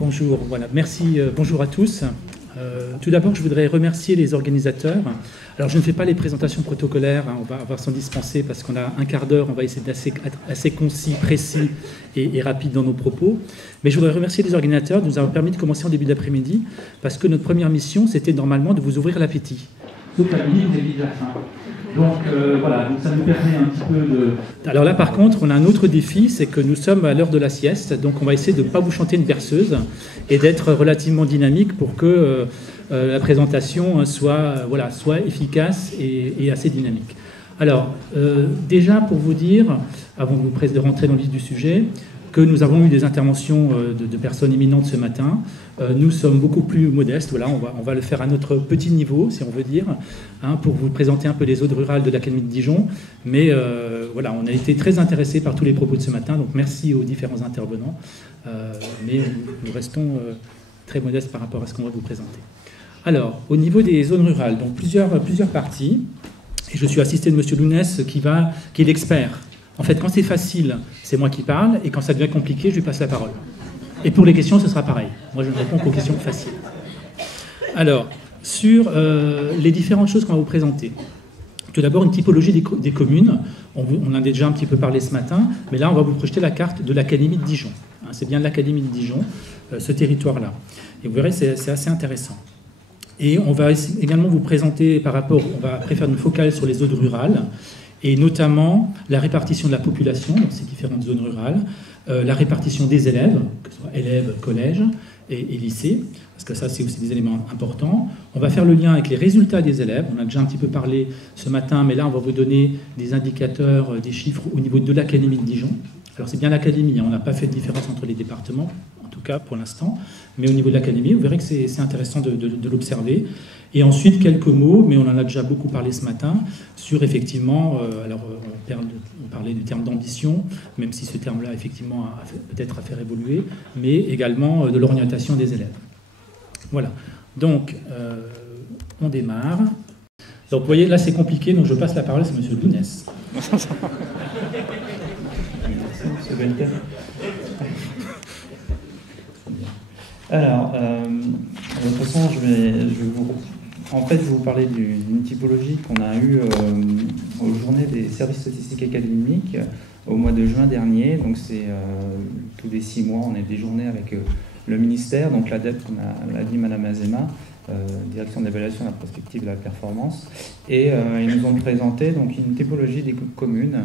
Bonjour, voilà, merci, bonjour à tous. Tout d'abord, je voudrais remercier les organisateurs. Alors, je ne fais pas les présentations protocolaires, hein, on va s'en dispenser parce qu'on a un quart d'heure, on va essayer d'être assez concis, précis et rapide dans nos propos. Mais je voudrais remercier les organisateurs de nous avoir permis de commencer en début d'après-midi parce que notre première mission, c'était normalement de vous ouvrir l'appétit. Sauf à midi, vous avez dit la fin. Donc voilà, donc ça nous permet un petit peu de... Alors là, par contre, on a un autre défi, c'est que nous sommes à l'heure de la sieste, donc on va essayer de ne pas vous chanter une berceuse et d'être relativement dynamique pour que la présentation soit efficace et assez dynamique. Alors, déjà pour vous dire, avant de rentrer dans le vif du sujet, que nous avons eu des interventions de personnes éminentes ce matin. Nous sommes beaucoup plus modestes, voilà, on va le faire à notre petit niveau, si on veut dire, hein, pour vous présenter un peu les zones rurales de l'Académie de Dijon. Mais voilà, on a été très intéressés par tous les propos de ce matin, donc merci aux différents intervenants. Mais nous restons très modestes par rapport à ce qu'on va vous présenter. Alors, au niveau des zones rurales, donc plusieurs parties, et je suis assisté de M. Lounès qui est l'expert. En fait, quand c'est facile, c'est moi qui parle, et quand ça devient compliqué, je lui passe la parole. Et pour les questions, ce sera pareil. Moi, je ne réponds qu'aux questions faciles. Alors, sur les différentes choses qu'on va vous présenter. Tout d'abord, une typologie des communes. On en a déjà un petit peu parlé ce matin, mais là, on va vous projeter la carte de l'Académie de Dijon. C'est bien l'Académie de Dijon, ce territoire-là. Et vous verrez, c'est assez intéressant. Et on va également vous présenter on va après faire une focale sur les zones rurales, et notamment la répartition de la population dans ces différentes zones rurales, la répartition des élèves, que ce soit élèves, collèges et lycées, parce que ça, c'est aussi des éléments importants. On va faire le lien avec les résultats des élèves. On a déjà un petit peu parlé ce matin, mais là, on va vous donner des indicateurs, des chiffres au niveau de l'Académie de Dijon. Alors, c'est bien l'Académie, hein, on n'a pas fait de différence entre les départements, en tout cas pour l'instant, mais au niveau de l'Académie, vous verrez que c'est intéressant de l'observer. Et ensuite, quelques mots, mais on en a déjà beaucoup parlé ce matin, sur effectivement, on parlait du terme d'ambition, même si ce terme-là, effectivement, a peut-être à faire évoluer, mais également de l'orientation des élèves. Voilà. Donc, on démarre. Donc, vous voyez, là, c'est compliqué, donc je passe la parole à M. Lounès. Alors, de toute façon, je vais vous parler d'une typologie qu'on a eue aux journées des services statistiques académiques au mois de juin dernier. Donc, c'est tous les 6 mois, on a des journées avec le ministère, donc l'ADEPE, comme l'a dit Mme Azema, Direction d'évaluation de la prospective de la performance. Et ils nous ont présenté donc, une typologie des communes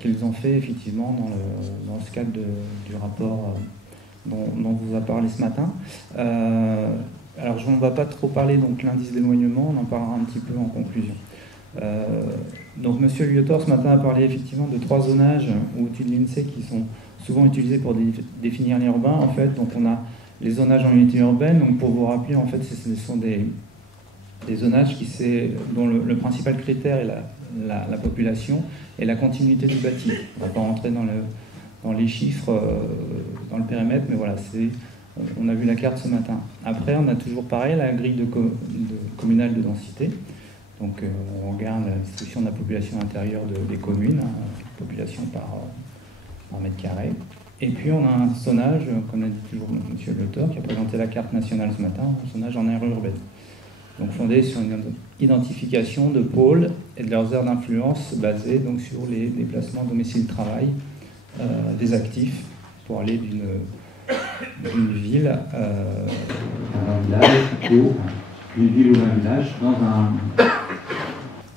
qu'ils ont fait effectivement dans ce cadre du rapport dont on vous a parlé ce matin. Alors, on ne va pas trop parler donc l'indice d'éloignement, on en parlera un petit peu en conclusion. Donc, M. Liotard ce matin a parlé effectivement de 3 zonages outils de l'INSEE qui sont souvent utilisés pour définir l'urbain. En fait, donc on a les zonages en unité urbaine. Donc, pour vous rappeler, en fait, ce sont des zonages dont le principal critère est la population et la continuité du bâti. On ne va pas rentrer dans les chiffres, dans le périmètre, mais voilà, on a vu la carte ce matin. Après, on a toujours pareil, la grille communale de densité. Donc, on regarde la distribution de la population intérieure des communes, population par mètre carré. Et puis, on a un zonage, comme l'a dit toujours M. Liotard, qui a présenté la carte nationale ce matin, un zonage en aire urbaine. Donc, fondé sur une identification de pôles et de leurs aires d'influence basées donc, sur les déplacements domicile-travail des actifs pour aller d'une ville à un village, plutôt d'une ville ou d'un village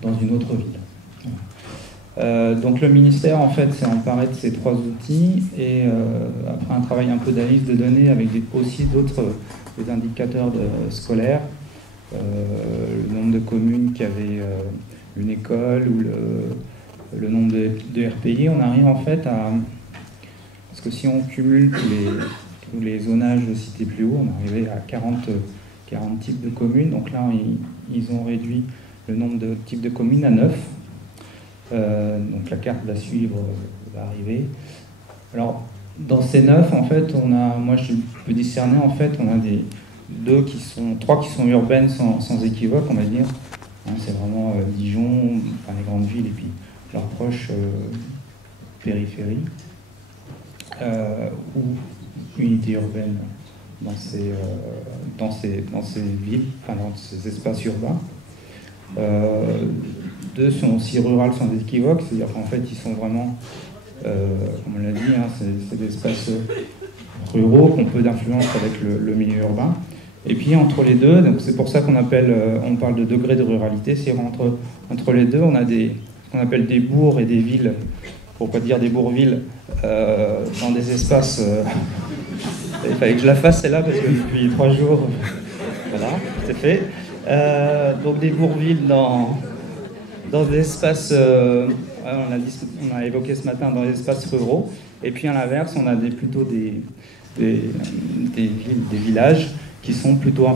dans une autre ville. Donc le ministère en fait s'est emparé de ces 3 outils et après un travail un peu d'analyse de données avec aussi des indicateurs scolaires, le nombre de communes qui avaient une école ou le nombre de RPI, on arrive en fait à... Parce que si on cumule tous les zonages cités plus haut, on arrivait à 40 types de communes. Donc là, ils ont réduit le nombre de types de communes à 9. Donc la carte va suivre, va arriver. Alors, dans ces 9, en fait, moi je peux discerner, en fait, on a 3 qui sont urbaines sans équivoque, on va dire. C'est vraiment Dijon, enfin, les grandes villes, et puis leurs proches périphéries. Où unités urbaines dans ces villes, enfin dans ces espaces urbains. 2 sont aussi rurales sans équivoque, c'est-à-dire qu'en fait ils sont vraiment, comme on l'a dit, hein, c'est des espaces ruraux qui ont peu d'influence avec le milieu urbain. Et puis entre les deux, c'est pour ça qu'on on parle de degré de ruralité, c'est entre les deux, on a ce qu'on appelle des bourgs et des villes, pour pas dire des bourgs-villes, dans des espaces. Il fallait que je la fasse celle-là parce que depuis 3 jours, voilà, c'est fait. Donc des bourgs-villes dans des espaces, on a évoqué ce matin, dans des espaces ruraux. Et puis à l'inverse, on a plutôt des villes, des villages qui sont plutôt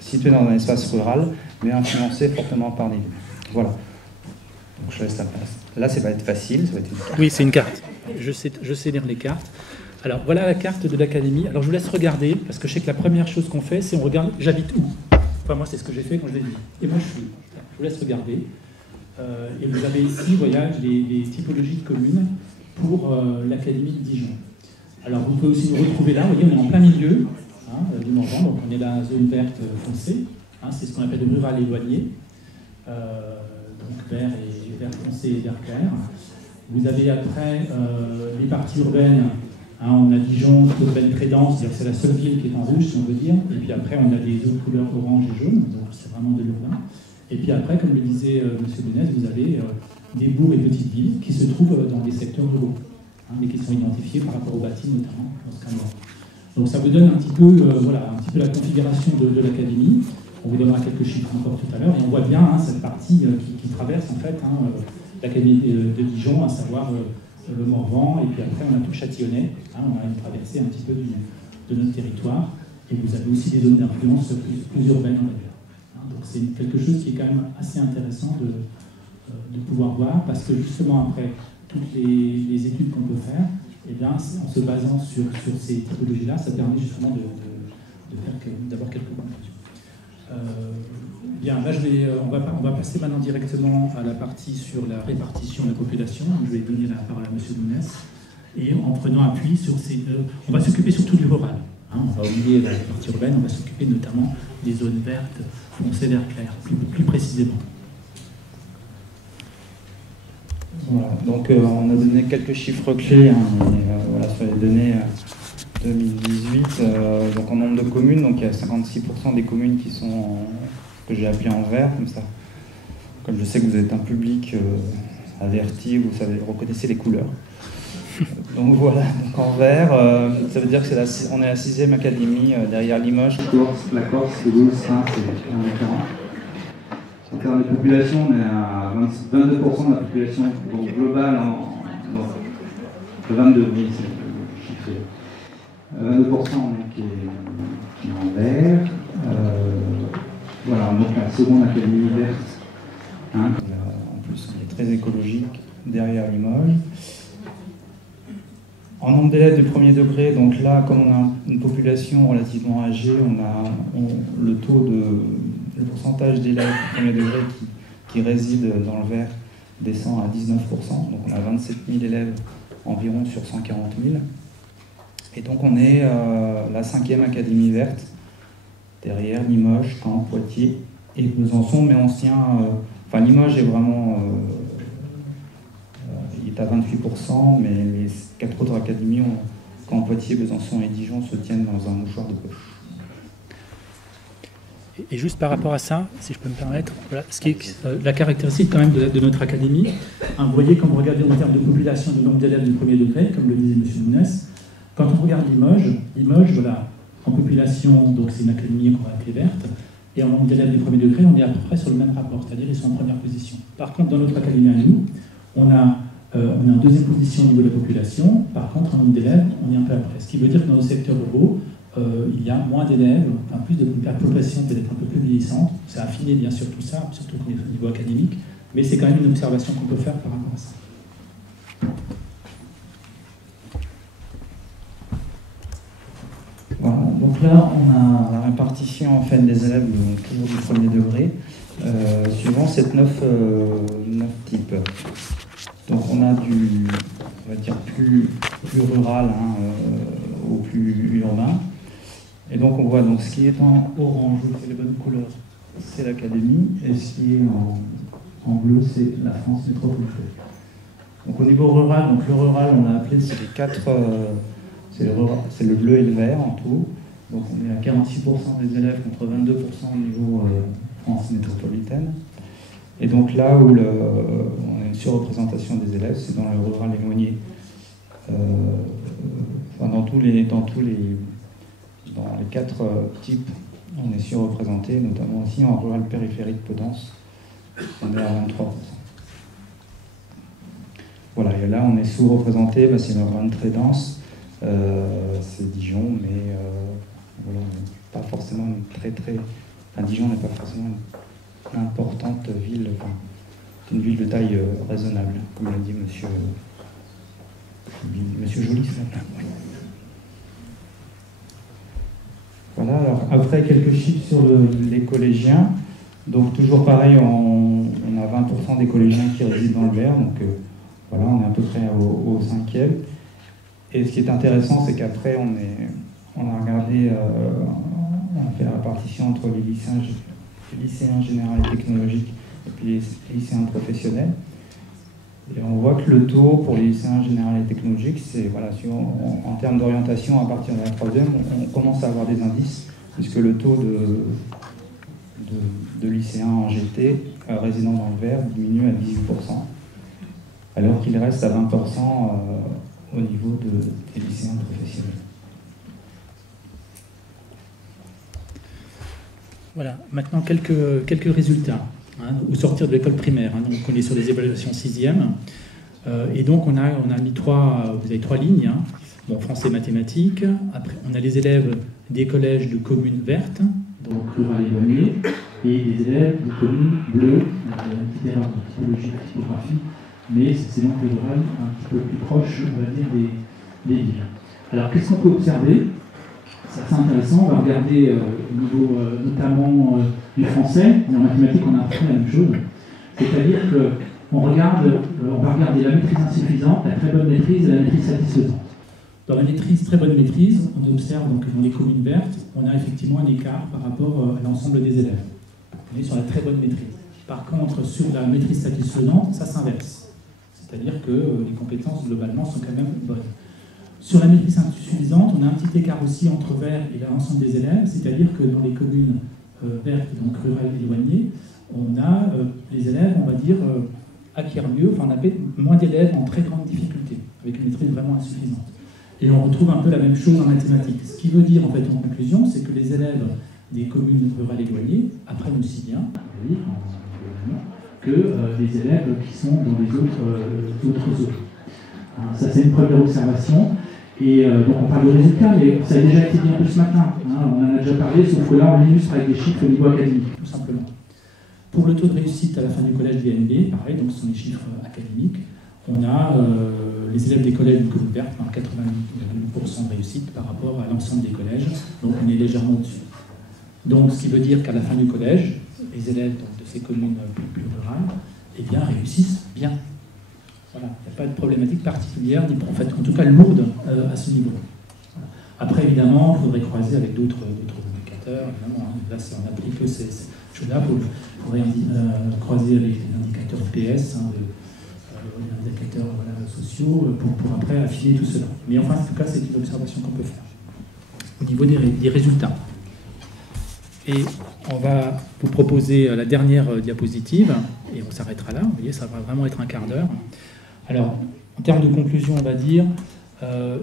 situés dans un espace rural, mais influencés fortement par les villes. Voilà. Donc je laisse la place. Là, ça va être facile, ça va être une carte. Oui, c'est une carte. Je sais lire les cartes. Alors voilà la carte de l'académie. Alors je vous laisse regarder, parce que je sais que la première chose qu'on fait, c'est on regarde j'habite où. Enfin moi c'est ce que j'ai fait quand je l'ai dit. Et moi je suis. Je vous laisse regarder. Et vous avez ici, voyage, les typologies de communes pour l'académie de Dijon. Alors vous pouvez aussi nous retrouver là, vous voyez, on est en plein milieu du Morvan, donc on est dans la zone verte foncée, c'est ce qu'on appelle le rural éloigné, donc vert foncé et vert clair. Vous avez après les parties urbaines, on a Dijon, urbaine très dense, c'est-à-dire que c'est la seule ville qui est en rouge, si on veut dire, et puis après on a des autres couleurs orange et jaune, donc c'est vraiment de l'urbain. Et puis après, comme le disait M. Bounès, vous avez des bourgs et petites villes qui se trouvent dans des secteurs ruraux, mais qui sont identifiés par rapport aux bâtiments notamment dans ce cas-là. Donc ça vous donne un petit peu, un petit peu la configuration de l'académie. On vous donnera quelques chiffres encore tout à l'heure, et on voit bien cette partie qui traverse en fait l'académie de Dijon, à savoir le Morvan, et puis après on a tout le Châtillonnais, on a une traversée un petit peu de notre territoire, et vous avez aussi des zones d'influence plus urbaines, on va dire. Donc c'est quelque chose qui est quand même assez intéressant de pouvoir voir, parce que justement après toutes les études qu'on peut faire, eh bien, en se basant sur ces typologies-là, ça permet justement d'avoir quelques conclusions. Bien, là on va passer maintenant directement à la partie sur la répartition de la population. Je vais donner la parole à M. Bounès, et en prenant appui sur on va s'occuper surtout du rural. On va oublier la partie urbaine, on va s'occuper notamment des zones vertes, foncées, vert clair, plus précisément. Voilà, donc on a donné quelques chiffres clés sur les données 2018. Donc en nombre de communes, donc il y a 56% des communes qui sont que j'ai appelées en vert, comme ça. Comme je sais que vous êtes un public averti, vous reconnaissez les couleurs. Donc voilà, donc en vert, ça veut dire que on est la 6e académie derrière Limoges. La Corse, c'est Toulouse, c'est un référent. En termes de population, on est à 22% de la population globale, 22, oui, c'est chiffré. 22% qui est en vert. Voilà, donc la seconde académie verte. En plus, on est très écologique derrière Limoges. En nombre d'élèves de premier degré, donc là, comme on a une population relativement âgée, le pourcentage d'élèves de premier degré qui résident dans le vert descend à 19%. Donc on a 27 000 élèves environ sur 140 000. Et donc on est la 5e académie verte, derrière Limoges, Caen, Poitiers et Besançon, mais on se tient... Limoges est vraiment... il est à 28%, mais les 4 autres académies, Caen, Poitiers, Besançon et Dijon, se tiennent dans un mouchoir de poche. Et juste par rapport à ça, si je peux me permettre, voilà, ce qui est la caractéristique quand même de notre académie, vous voyez, quand vous regardez en termes de population, de nombre d'élèves du premier degré, comme le disait M. Bounès, quand on regarde Limoges, voilà, en population, donc c'est une académie qu'on va appeler verte, et en nombre d'élèves du premier degré, on est à peu près sur le même rapport, c'est-à-dire ils sont en première position. Par contre, dans notre académie à nous, on a en deuxième position au niveau de la population, par contre, en nombre d'élèves, on est un peu après. Ce qui veut dire que dans nos secteurs ruraux, il y a moins d'élèves, plus de population peut-être un peu plus vieillissante. C'est affiné bien sûr tout ça, surtout au niveau académique, mais c'est quand même une observation qu'on peut faire par rapport à ça. Voilà, donc là, on a la répartition en fait des élèves toujours du premier degré, suivant ces 9 types. Donc on a on va dire, plus rural au plus urbain. Et donc on voit donc, ce qui est en orange, c'est les bonnes couleurs, c'est l'académie, et ce qui est en bleu, c'est la France métropolitaine. Donc au niveau rural, donc le rural, on a appelé, c'est les quatre, c'est le bleu et le vert en tout. Donc on est à 46% des élèves contre 22% au niveau France métropolitaine. Et donc là où on a une surreprésentation des élèves, c'est dans le rural éloigné. Dans les quatre types, on est surreprésenté, notamment aussi en rural périphérique peu dense, on est à 23%. Voilà, et là on est sous-représenté, c'est une rural très dense, c'est Dijon, mais voilà, pas forcément une Dijon n'est pas forcément une importante ville, c'est une ville de taille raisonnable, comme l'a dit monsieur Joly ce matin. Oui. Voilà, alors après quelques chiffres sur les collégiens. Donc toujours pareil, on a 20% des collégiens qui résident dans le Vert, donc voilà, on est à peu près au 5e. Et ce qui est intéressant, c'est qu'après on a regardé, on a fait la répartition entre les lycéens généraux et technologiques et puis les lycéens professionnels. Et on voit que le taux pour les lycéens généraux et technologiques, c'est voilà, en termes d'orientation, à partir de la 3e, on commence à avoir des indices, puisque le taux de lycéens en GT résidant dans le Vert diminue à 18%, alors qu'il reste à 20% au niveau des lycéens professionnels. Voilà, maintenant quelques résultats. Au sortir de l'école primaire. Donc on est sur des évaluations 6e. Et donc on a mis vous avez trois lignes. Bon, français, mathématiques. Après, on a les élèves des collèges de communes vertes, donc rural éloigné, et des élèves de communes bleues, un petit erreur de typologie, de typographie, mais c'est donc le rural un petit peu plus proche, on va dire, des villes. Alors qu'est-ce qu'on peut observer? C'est assez intéressant, on va regarder au niveau notamment du français, mais en mathématiques on a à peu près la même chose. C'est-à-dire qu'on va regarder la maîtrise insuffisante, la très bonne maîtrise et la maîtrise satisfaisante. Dans la très bonne maîtrise, on observe donc dans les communes vertes, on a effectivement un écart par rapport à l'ensemble des élèves. On est sur la très bonne maîtrise. Par contre, sur la maîtrise satisfaisante, ça s'inverse. C'est-à-dire que les compétences globalement sont quand même bonnes. Sur la maîtrise insuffisante, on a un petit écart aussi entre vert et l'ensemble des élèves, c'est-à-dire que dans les communes vertes, donc rurales éloignées, on a les élèves, on va dire, acquièrent mieux, enfin on a moins d'élèves en très grande difficulté, avec une maîtrise vraiment insuffisante. Et on retrouve un peu la même chose en mathématiques. Ce qui veut dire, en fait, en conclusion, c'est que les élèves des communes rurales éloignées apprennent aussi bien que les élèves qui sont dans les autres zones. Ça, c'est une première observation. Et donc on parle de résultats, mais ça a déjà été dit un peu ce matin. On en a déjà parlé, sauf que là on l'illustre avec des chiffres au niveau académique, tout simplement. Pour le taux de réussite à la fin du collège VNB, pareil, donc ce sont les chiffres académiques, on a les élèves des collèges de communes vertes, 88% de réussite par rapport à l'ensemble des collèges, donc on est légèrement au-dessus. Donc ce qui veut dire qu'à la fin du collège, les élèves donc, de ces communes plus rurales, eh bien, réussissent bien. Voilà, il n'y a pas de problématique particulière, en fait, en tout cas lourde à ce niveau-là. Voilà. Après, évidemment, il faudrait croiser avec d'autres indicateurs. Évidemment, là, on n'applique que ces choses-là. Il faudrait croiser avec les indicateurs PS, les indicateurs sociaux, pour après affiner tout cela. Mais enfin, en tout cas, c'est une observation qu'on peut faire au niveau des résultats. Et on va vous proposer la dernière diapositive, et on s'arrêtera là. Vous voyez, ça va vraiment être un quart d'heure. Alors, en termes de conclusion, on va dire,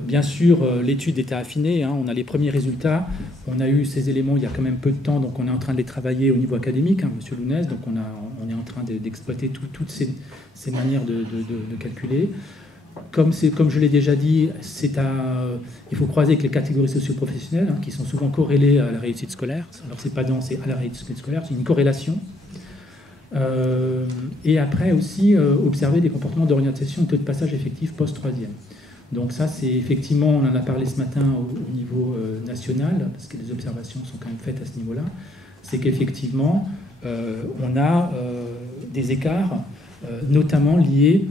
bien sûr, l'étude était affinée, on a les premiers résultats, on a eu ces éléments il y a quand même peu de temps, donc on est en train de les travailler au niveau académique, Monsieur Lounès, donc on est en train d'exploiter toutes ces manières de calculer. Comme je l'ai déjà dit, il faut croiser avec les catégories socio-professionnelles, qui sont souvent corrélées à la réussite scolaire. Alors, c'est pas dans, c'est à la réussite scolaire, c'est une corrélation. Et après aussi observer des comportements d'orientation et taux de passage effectif post-3e. Donc ça, c'est effectivement, on en a parlé ce matin au niveau national, parce que les observations sont quand même faites à ce niveau-là, c'est qu'effectivement, on a des écarts notamment lié,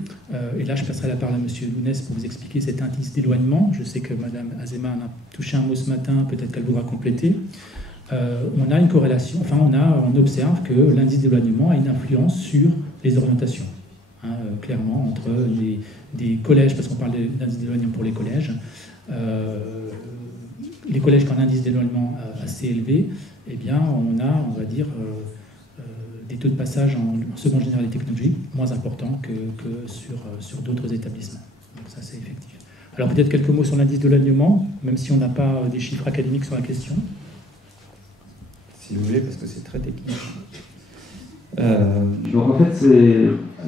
et là je passerai la parole à M. Lounès pour vous expliquer cet indice d'éloignement. Je sais que Mme Azéma en a touché un mot ce matin, peut-être qu'elle voudra compléter. On a une corrélation, enfin on observe que l'indice d'éloignement a une influence sur les orientations, hein, clairement, entre des collèges, parce qu'on parle d'indice d'éloignement pour les collèges qui ont un indice d'éloignement assez élevé, eh bien on a, on va dire, des taux de passage en seconde générale des technologies moins importants que sur d'autres établissements. Donc ça c'est effectif. Alors peut-être quelques mots sur l'indice d'éloignement, même si on n'a pas des chiffres académiques sur la question. Si vous voulez, parce que c'est très technique. Donc en fait,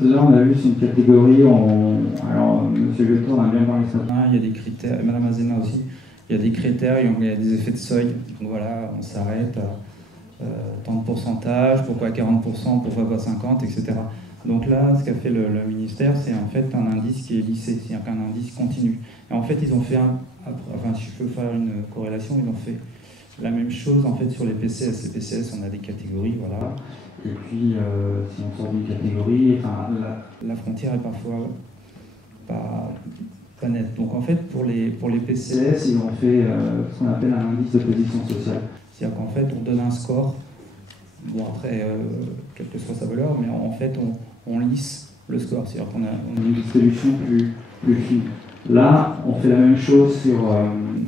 là on a vu c'est une catégorie, alors M. Guetton a bien parlé de ça. Il y a des critères, et Mme Azéma aussi, il y a des critères, il y a des effets de seuil. Donc voilà, on s'arrête à tant de pourcentage, pourquoi 40%, pourquoi pas 50%, etc. Donc là, ce qu'a fait le ministère, c'est en fait un indice qui est lissé, c'est-à-dire qu'un indice continu. Et en fait, ils ont fait enfin si je peux faire une corrélation, ils ont fait la même chose en fait sur les PCS. Les PCS, on a des catégories, voilà. Et puis, si on sort d'une catégorie, enfin, la frontière est parfois pas nette. Donc en fait, pour les PCS, ils ont fait ce qu'on appelle un indice de position sociale. C'est-à-dire qu'en fait, on donne un score, bon après, quelle que soit sa valeur, mais en fait, on lisse le score. C'est-à-dire qu'on a une distribution plus fine. Là, on fait la même chose sur...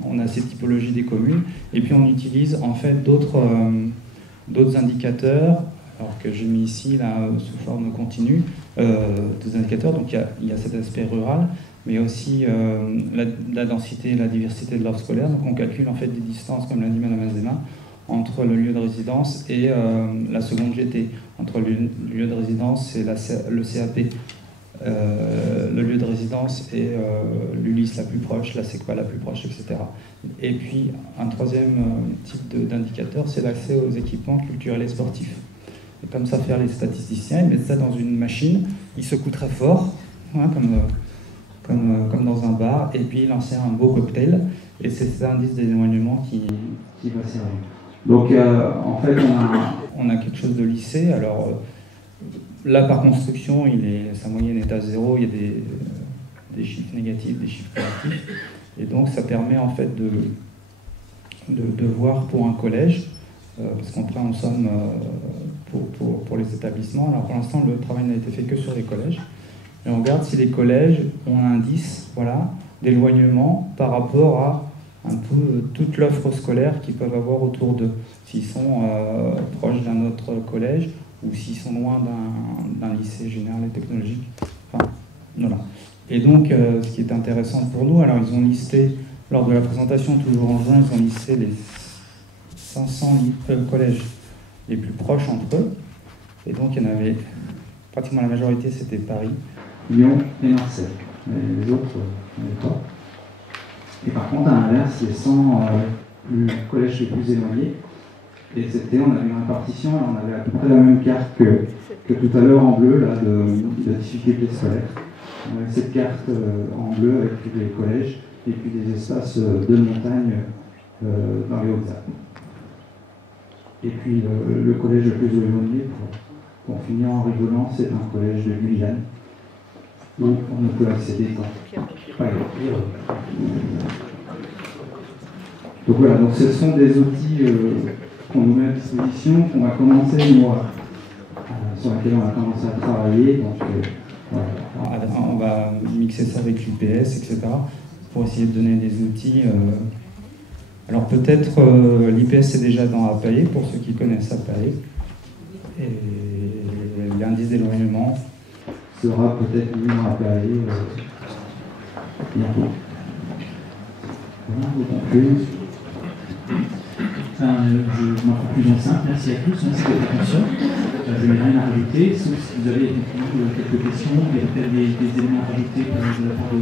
on a ces typologies des communes, et puis on utilise en fait d'autres indicateurs, alors que j'ai mis ici là, sous forme continue, des indicateurs. Donc il y a cet aspect rural, mais aussi la densité et la diversité de l'offre scolaire. Donc on calcule en fait des distances, comme l'a dit Mme Azéma, entre le lieu de résidence et la seconde GT. Entre le lieu de résidence et le CAP. Le lieu de résidence et l'ULIS la plus proche, la SECPA la plus proche, etc. Et puis, un troisième type d'indicateur, c'est l'accès aux équipements culturels et sportifs. Et comme ça, faire les statisticiens, ils mettent ça dans une machine, ils secouent très fort, hein, comme dans un bar, et puis ils lancent un beau cocktail, et c'est cet indice d'éloignement qui va servir. Donc, en fait, on a quelque chose de lissé. Alors, là, par construction, sa moyenne est à 0, il y a des chiffres négatifs, des chiffres positifs. Et donc, ça permet en fait de voir pour un collège, parce qu'après, on somme pour les établissements. Alors, pour l'instant, le travail n'a été fait que sur les collèges. Et on regarde si les collèges ont un indice, voilà, d'éloignement par rapport à un peu toute l'offre scolaire qu'ils peuvent avoir autour d'eux. S'ils sont proches d'un autre collège, ou s'ils sont loin d'un lycée général et technologique. Enfin, voilà. Et donc, ce qui est intéressant pour nous, alors ils ont listé, lors de la présentation, toujours en juin, ils ont listé les 500 collèges les plus proches entre eux. Et donc, il y en avait, pratiquement la majorité, c'était Paris, Lyon et Marseille. Les autres, pas. Et par contre, à l'inverse, les 100 collèges les plus éloignés, et c'était, on avait une répartition, on avait à peu près la même carte que tout à l'heure en bleu, là, de difficulté scolaire. On avait cette carte en bleu avec les collèges et puis des espaces de montagne dans les Hautes-Alpes. Et puis le collège le plus éloigné, pour finir en rigolant, c'est un collège de Guyane, où on ne peut accéder pas. Donc voilà, donc ce sont des outils qu'on nous met à disposition, qu'on va commencer, sur lesquels on va commencer à travailler. Donc, voilà. On va mixer ça avec l'UPS, etc., pour essayer de donner des outils. Alors peut-être l'IPS est déjà dans APAE, pour ceux qui connaissent APAE. Et l'indice d'éloignement sera peut-être mis dans APAE bientôt. Voilà, vous concluez. Ma conclusion simple, merci à tous, merci de votre attention. Je n'ai rien à rajouter, sauf si vous avez quelques questions et peut-être des éléments à rajouter de la part de